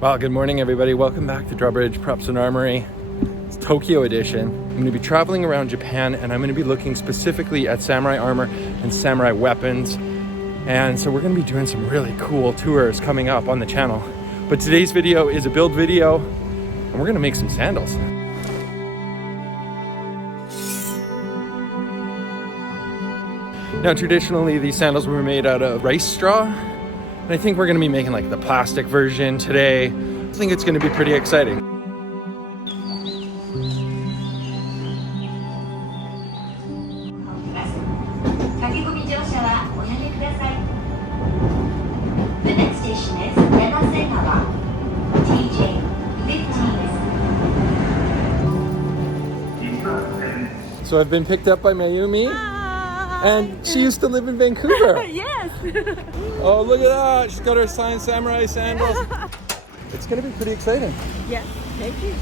Well, good morning everybody. Welcome back to Drawbridge Props and Armory. It's Tokyo edition. I'm going to be traveling around Japan and I'm going to be looking specifically at samurai armor and samurai weapons. And so we're going to be doing some really cool tours coming up on the channel. But today's video is a build video and we're going to make some sandals. Now traditionally these sandals were made out of rice straw. And I think we're going to be making like the plastic version today. I think it's going to be pretty exciting. The next station is TJ 15. So I've been picked up by Mayumi. And she used to live in Vancouver. Yes. Oh, look at that. She's got her signed Samurai Sandals. It's going to be pretty exciting. Yes, thank you.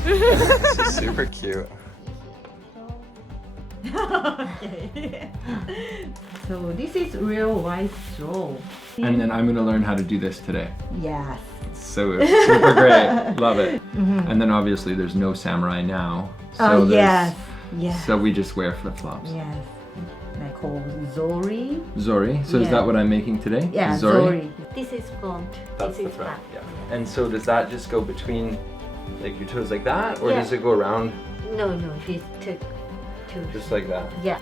She's super cute. Okay. So this is real white straw. And then I'm going to learn how to do this today. Yes. So super great. Love it. Mm-hmm. And then obviously there's no samurai now. So yes. Yes. So we just wear flip-flops. Yes. I call Zori. Zori. So is that what I'm making today? Yeah, Zori. This is front. That's this the is front. back. Yeah. And so does that just go between like your toes like that, or Yeah. does it go around? No, this two. Just like that. Yeah.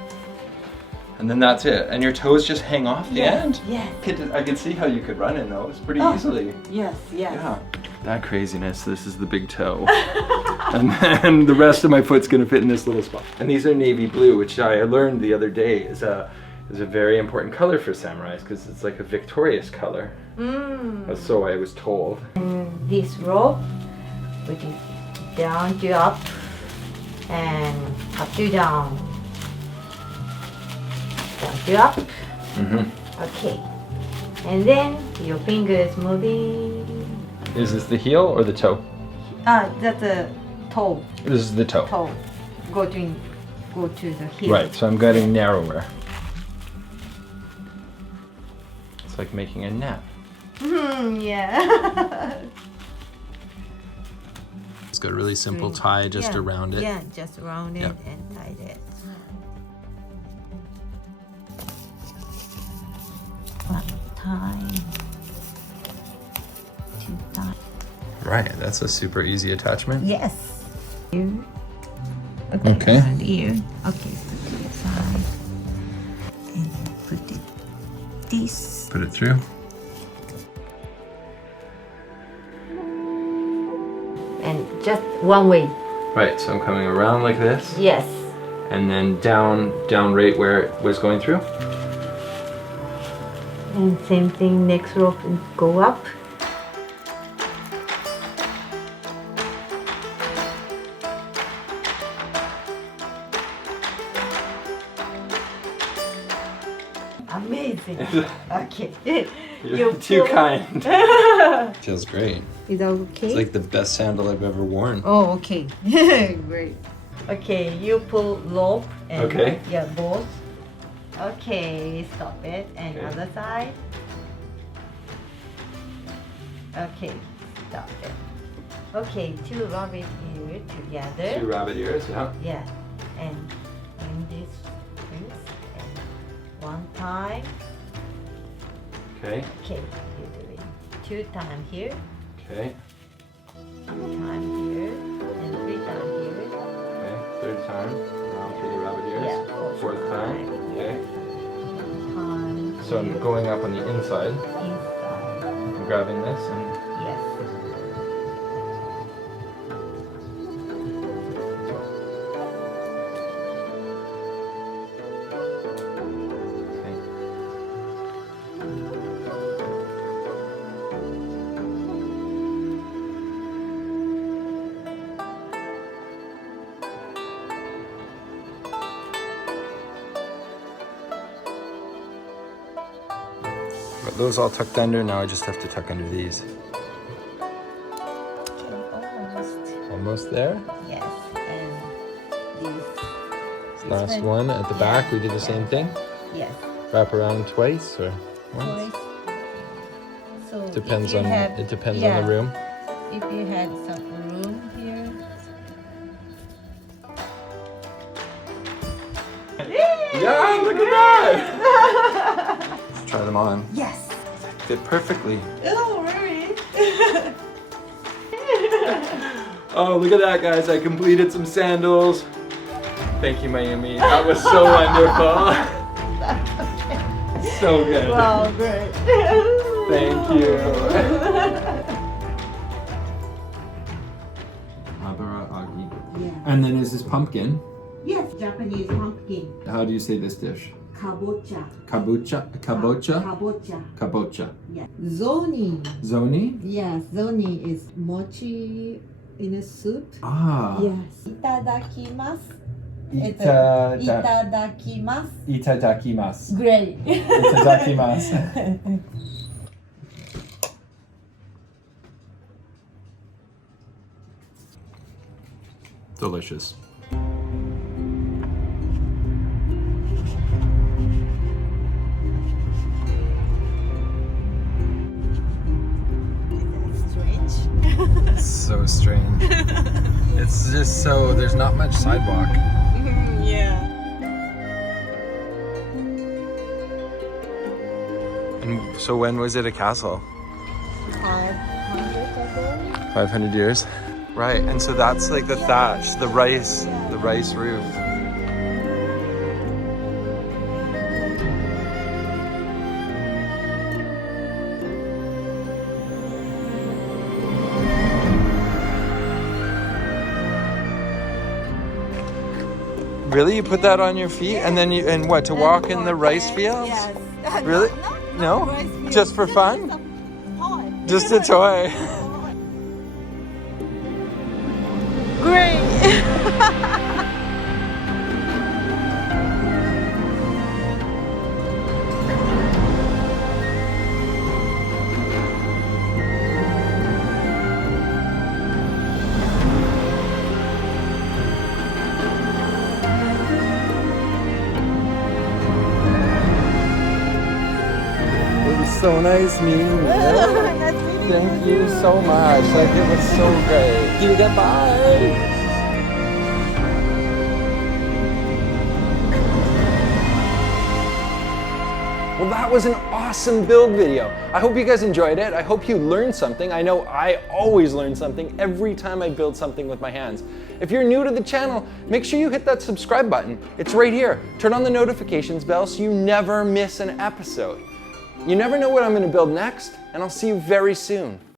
And then that's it. And your toes just hang off the end? Yes. I could see how you could run in those pretty easily. Yes. Yeah. That craziness, this is the big toe. And then the rest of my foot's gonna fit in this little spot. And these are navy blue, which I learned the other day is a very important color for samurais because it's like a victorious color. So I was told. And this rope, which is down to up and up to down. Down to up. Okay. And then your fingers moving. Is this the heel or the toe? That's a toe. This is the toe. Toe. Go to the heel. Right, so I'm getting narrower. It's like making a nap. Yeah. It's got a really simple tie just around it. Yeah, just around it and tie it. One time. Two times. Right, that's a super easy attachment. Yes. Here. Okay. And here. Okay, put it aside. And put it this. Put it through. And just one way. Right, so I'm coming around like this. Yes. And then down right where it was going through. And same thing, next rope and go up. Amazing. Okay. You're too kind. Feels great. Is that okay? It's like the best sandal I've ever worn. Oh, okay. Great. Okay, you pull rope and both. Okay, stop it. And other side. Okay, stop it. Okay, two rabbit ears together. Two rabbit ears, yeah. Yeah, and bring this and one time. Okay. Okay, you're doing two times here. Okay. Two times here and three times here. Okay. Third time around through the rabbit ears. Yeah. Fourth time. Okay. Time. So I'm going up on the inside. Inside. I'm grabbing this and. Yes. Got those all tucked under. Now I just have to tuck under these. Almost there. Yes, and these. Last one at the back. We do the same thing. Yes. Wrap around twice or once. So Depends if you on have- it depends on the room. if you had some room here. Yeah, look at that! Let's try them on. Yes. Fit perfectly. Oh, really? Oh, look at that, guys. I completed some sandals. Thank you, Miami. That was so wonderful. So good. Wow, great. Thank you. Abaragi. Yeah. And then is this pumpkin? Yes, Japanese pumpkin. How do you say this dish? Kabocha. Kabocha? Kabocha? Kabocha. Kabocha. Yeah. Zoni. Zoni? Yes, zoni is mochi in a soup. Ah. Yes. Itadakimasu. Itadakimasu. Itadakimasu. Great. Itadakimasu. Delicious. So strange. It's just so, there's not much sidewalk. Yeah. And so when was it a castle? 500 ago. 500 years? Right, and so that's like the thatch, the rice roof. Really? You put that on your feet and then you, and what, to walk in the rice fields? Yes. Really? No? Rice fields. Just for fun? a toy. Just a toy. Great. It was so nice meeting you. Thank you so much. Like, it was so great. Do that, bye. Well, that was an awesome build video. I hope you guys enjoyed it. I hope you learned something. I know I always learn something every time I build something with my hands. If you're new to the channel, make sure you hit that subscribe button. It's right here. Turn on the notifications bell so you never miss an episode. You never know what I'm going to build next, and I'll see you very soon.